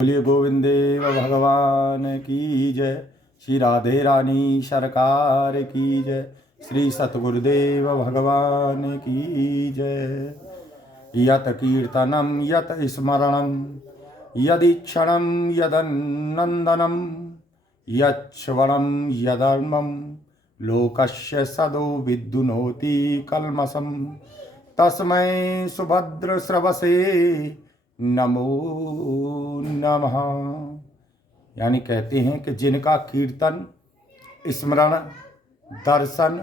बोलिए गोविंदेव भगवान की जय। श्री राधे रानी सरकार की जय। श्री सतगुरुदेव भगवान की जय। यत कीर्तनम यत स्मरणम यदीक्षणम यदनंदनम यच्छ्रवणम यदर्मम लोकस्य सदो विद्युनोति कल्मषम तस्मै सुभद्र श्रवसे नमो नमः। यानी कहते हैं कि जिनका कीर्तन, स्मरण, दर्शन,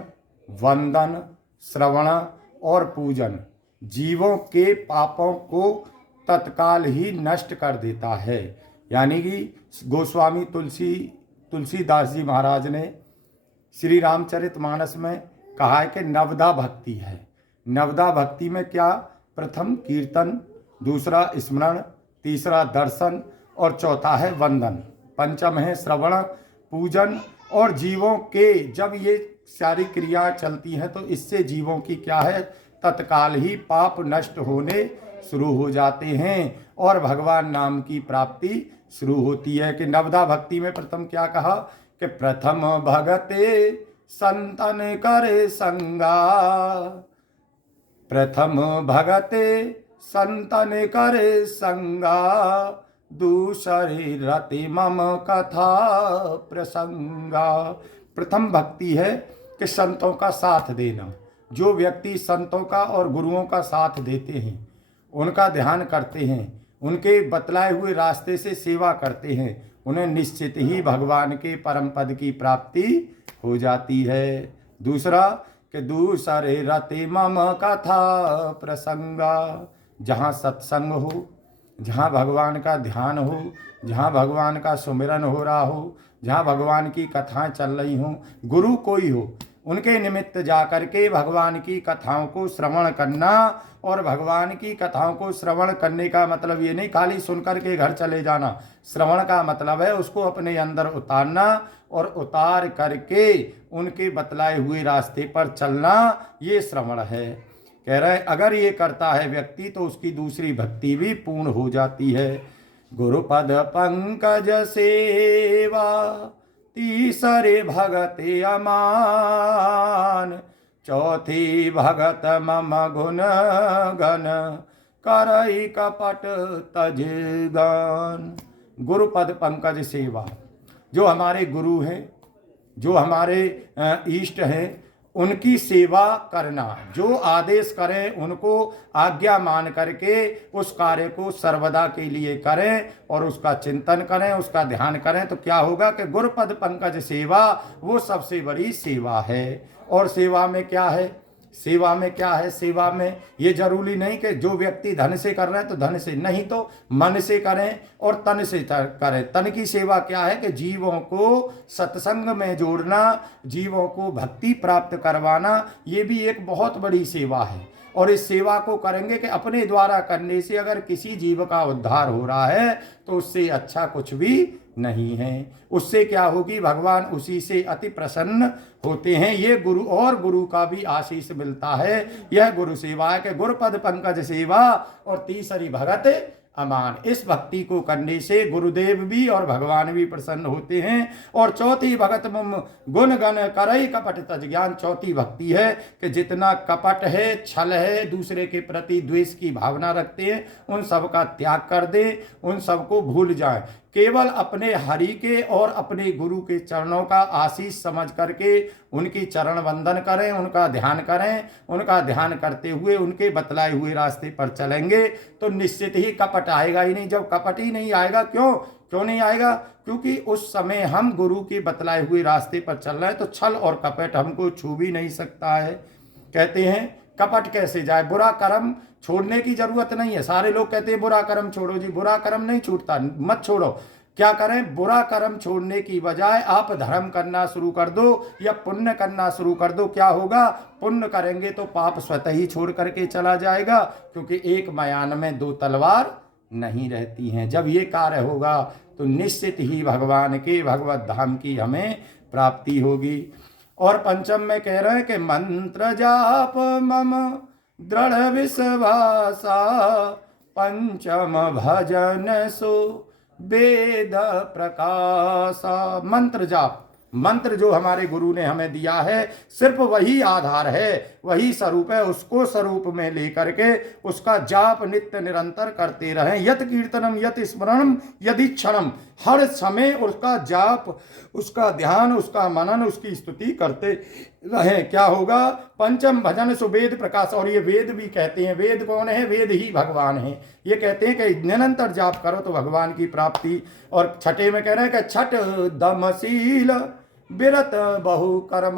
वंदन, श्रवण और पूजन जीवों के पापों को तत्काल ही नष्ट कर देता है। यानी कि गोस्वामी तुलसीदास जी महाराज ने श्री रामचरितमानस में कहा है कि नवदा भक्ति है। नवदा भक्ति में क्या? प्रथम कीर्तन, दूसरा स्मरण, तीसरा दर्शन और चौथा है वंदन, पंचम है श्रवण, पूजन। और जीवों के जब ये सारी क्रिया चलती हैं तो इससे जीवों की क्या है? तत्काल ही पाप नष्ट होने शुरू हो जाते हैं और भगवान नाम की प्राप्ति शुरू होती है। कि नवदा भक्ति में प्रथम क्या कहा कि प्रथम भगते संतन करे संगा, प्रथम भगते संतन करे संगा, दूसरे रति मम कथा प्रसंगा। प्रथम भक्ति है कि संतों का साथ देना। जो व्यक्ति संतों का और गुरुओं का साथ देते हैं, उनका ध्यान करते हैं, उनके बतलाए हुए रास्ते से सेवा करते हैं, उन्हें निश्चित ही भगवान के परम पद की प्राप्ति हो जाती है। दूसरा कि दूसरे रति मम कथा प्रसंगा। जहाँ सत्संग हो, जहाँ भगवान का ध्यान हो, जहाँ भगवान का सुमिरन हो रहा हो, जहाँ भगवान की कथाएं चल रही हों, गुरु कोई हो, उनके निमित्त जाकर के भगवान की कथाओं को श्रवण करना। और भगवान की कथाओं को श्रवण करने का मतलब ये नहीं खाली सुनकर के घर चले जाना। श्रवण का मतलब है उसको अपने अंदर उतारना और उतार करके उनके बतलाए हुए रास्ते पर चलना, ये श्रवण है। कह रहे अगर ये करता है व्यक्ति तो उसकी दूसरी भक्ति भी पूर्ण हो जाती है। गुरुपद पंकज सेवा तीसरे भगत अमान, चौथी भगत मम गुण गण करई कपट तज गान। गुरुपद पंकज सेवा, जो हमारे गुरु हैं, जो हमारे इष्ट हैं, उनकी सेवा करना। जो आदेश करें उनको आज्ञा मान करके उस कार्य को सर्वदा के लिए करें और उसका चिंतन करें, उसका ध्यान करें, तो क्या होगा कि गुरुपद पंकज सेवा वो सबसे बड़ी सेवा है। और सेवा में क्या है? सेवा में क्या है? सेवा में ये जरूरी नहीं कि जो व्यक्ति धन से कर रहे हैं तो धन से, नहीं तो मन से करें और तन से करें। तन की सेवा क्या है कि जीवों को सत्संग में जोड़ना, जीवों को भक्ति प्राप्त करवाना, ये भी एक बहुत बड़ी सेवा है। और इस सेवा को करेंगे कि अपने द्वारा करने से अगर किसी जीव का उद्धार हो रहा है तो उससे अच्छा कुछ भी नहीं है। उससे क्या होगी? भगवान उसी से अति प्रसन्न होते हैं। ये गुरु और गुरु का भी आशीष मिलता है। यह गुरु सेवा है कि गुरुपद पंकज सेवा और तीसरी भगत अमान। इस भक्ति को करने से गुरुदेव भी और भगवान भी प्रसन्न होते हैं। और चौथी भगत मम गुण गण करई कपट तज ज्ञान। चौथी भक्ति है कि जितना कपट है, छल है, दूसरे के प्रति द्वेष की भावना रखते हैं, उन सब का त्याग कर दें, उन सबको भूल जाएं। केवल अपने हरि के और अपने गुरु के चरणों का आशीष समझ करके उनकी चरण वंदन करें, उनका ध्यान करें। उनका ध्यान करते हुए उनके बतलाए हुए रास्ते पर चलेंगे तो निश्चित ही कपट आएगा ही नहीं। जब कपट ही नहीं आएगा, क्यों नहीं आएगा? क्योंकि उस समय हम गुरु के बतलाए हुए रास्ते पर चल रहे हैं तो छल और कपट हमको छू भी नहीं सकता है। कहते हैं कपट कैसे जाए? बुरा कर्म छोड़ने की जरूरत नहीं है। सारे लोग कहते हैं बुरा कर्म छोड़ो जी, बुरा कर्म नहीं छूटता, मत छोड़ो। क्या करें? बुरा कर्म छोड़ने की बजाय आप धर्म करना शुरू कर दो या पुण्य करना शुरू कर दो। क्या होगा? पुण्य करेंगे तो पाप स्वतः ही छोड़ करके चला जाएगा, क्योंकि एक मयान में दो तलवार नहीं रहती हैं। जब ये कार्य होगा तो निश्चित ही भगवान के भगवत धाम की हमें प्राप्ति होगी। और पंचम में कह रहे हैं कि मंत्र जाप मम दृढ़ विश्वासा, पंचम भजन सो वेद प्रकाशा। मंत्र जाप, मंत्र जो हमारे गुरु ने हमें दिया है सिर्फ वही आधार है, वही स्वरूप है। उसको स्वरूप में लेकर के उसका जाप नित्य निरंतर करते रहें। यत कीर्तनम यत स्मरणम यदि क्षणम, हर समय उसका जाप, उसका ध्यान, उसका मनन, उसकी स्तुति करते रहें। क्या होगा? पंचम भजन सुवेद प्रकाश। और ये वेद भी कहते हैं, वेद कौन है? वेद ही भगवान है। ये कहते हैं कि निरंतर जाप करो तो भगवान की प्राप्ति। और छठे में कह रहे हैं कि छठ दमशील विरत बहु कर्म।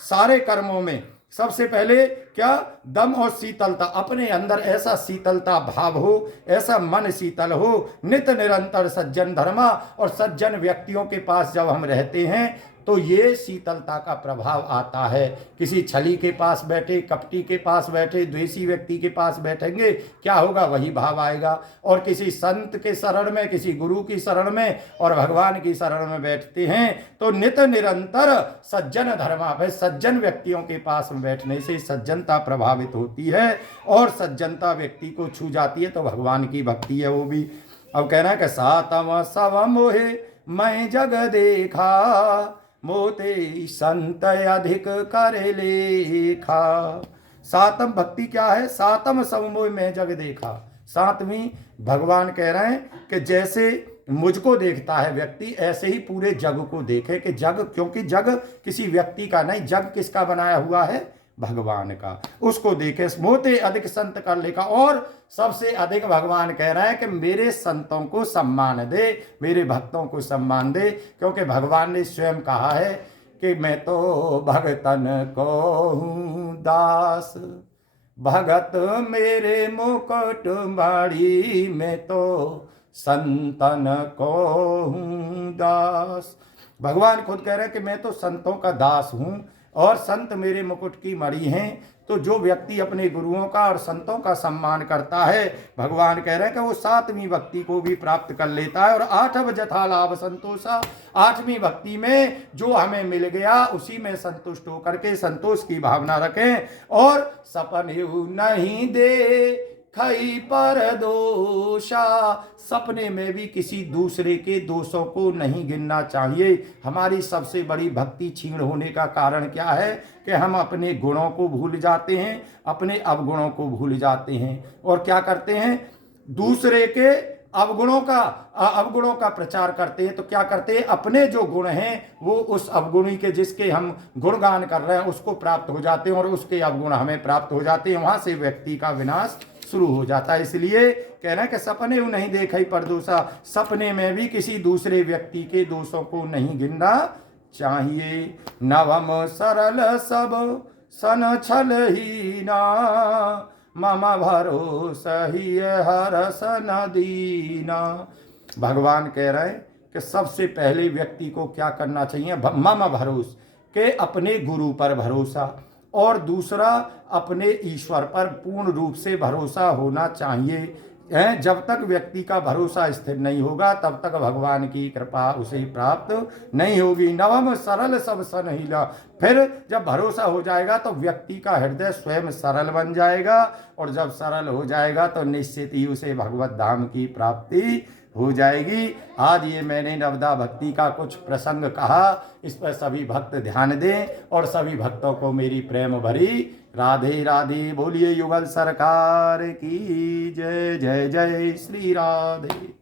सारे कर्मों में सबसे पहले क्या? दम और शीतलता। अपने अंदर ऐसा शीतलता भाव हो, ऐसा मन शीतल हो, नित्य निरंतर सज्जन धर्मा। और सज्जन व्यक्तियों के पास जब हम रहते हैं तो ये शीतलता का प्रभाव आता है। किसी छली के पास बैठे, कपटी के पास बैठे, द्वेषी व्यक्ति के पास बैठेंगे, क्या होगा? वही भाव आएगा। और किसी संत के शरण में, किसी गुरु की शरण में और भगवान की शरण में बैठते हैं तो नित्य निरंतर सज्जन धर्मा। भाई सज्जन व्यक्तियों के पास में बैठने से सज्जनता प्रभावित होती है और सज्जनता व्यक्ति को छू जाती है, तो भगवान की भक्ति है वो भी। अब कहना है कि सातम सव मोहे मैं जग देखा, मोते संत अधिक कर लेखा। सातम भक्ति क्या है? सातम समोह में जग देखा। सातवीं भगवान कह रहे हैं कि जैसे मुझको देखता है व्यक्ति, ऐसे ही पूरे जग को देखे। कि जग, क्योंकि जग किसी व्यक्ति का नहीं, जग किसका बनाया हुआ है? भगवान का। उसको देखे, मोते अधिक संत कर लेखा। और सबसे अधिक भगवान कह रहा है कि मेरे संतों को सम्मान दे, मेरे भक्तों को सम्मान दे। क्योंकि भगवान ने स्वयं कहा है कि मैं तो भगतन को हूँ दास, भगत मेरे मुकुट माड़ी, मैं तो संतन को हूँ दास। भगवान खुद कह रहे हैं कि मैं तो संतों का दास हूँ और संत मेरे मुकुट की मणि हैं। तो जो व्यक्ति अपने गुरुओं का और संतों का सम्मान करता है, भगवान कह रहे हैं कि वो सातवीं भक्ति को भी प्राप्त कर लेता है। और आठव जथा लाभ संतोषा, आठवीं भक्ति में जो हमें मिल गया उसी में संतुष्ट होकर के संतोष की भावना रखें। और सपन नहीं दे खई पर दोषा, सपने में भी किसी दूसरे के दोषों को नहीं गिनना चाहिए। हमारी सबसे बड़ी भक्ति क्षीण होने का कारण क्या है? कि हम अपने गुणों को भूल जाते हैं, अपने अवगुणों को भूल जाते हैं और क्या करते हैं? दूसरे के अवगुणों का प्रचार करते हैं। तो क्या करते हैं? अपने जो गुण हैं वो उस अवगुणी के, जिसके हम गुणगान कर रहे हैं, उसको प्राप्त हो जाते हैं और उसके अवगुण हमें प्राप्त हो जाते हैं। वहां से व्यक्ति का विनाश शुरू हो जाता है। इसलिए कह रहे हैं कि सपने नहीं देखे पर दोषा, सपने में भी किसी दूसरे व्यक्ति के दोषों को नहीं गिनना चाहिए। नवम सरल सब सन छल ही ना, मम भरोसा ही हर सन दीना। भगवान कह रहे हैं कि सबसे पहले व्यक्ति को क्या करना चाहिए? मम भरोस, के अपने गुरु पर भरोसा, और दूसरा अपने ईश्वर पर पूर्ण रूप से भरोसा होना चाहिए। जब तक व्यक्ति का भरोसा स्थिर नहीं होगा तब तक भगवान की कृपा उसे प्राप्त नहीं होगी। नवम सरल सब सनहीला, फिर जब भरोसा हो जाएगा तो व्यक्ति का हृदय स्वयं सरल बन जाएगा और जब सरल हो जाएगा तो निश्चित ही उसे भगवत धाम की प्राप्ति हो जाएगी। आज ये मैंने नवदा भक्ति का कुछ प्रसंग कहा, इस पर सभी भक्त ध्यान दें और सभी भक्तों को मेरी प्रेम भरी राधे राधे। बोलिए युगल सरकार की जय। जय जय श्री राधे।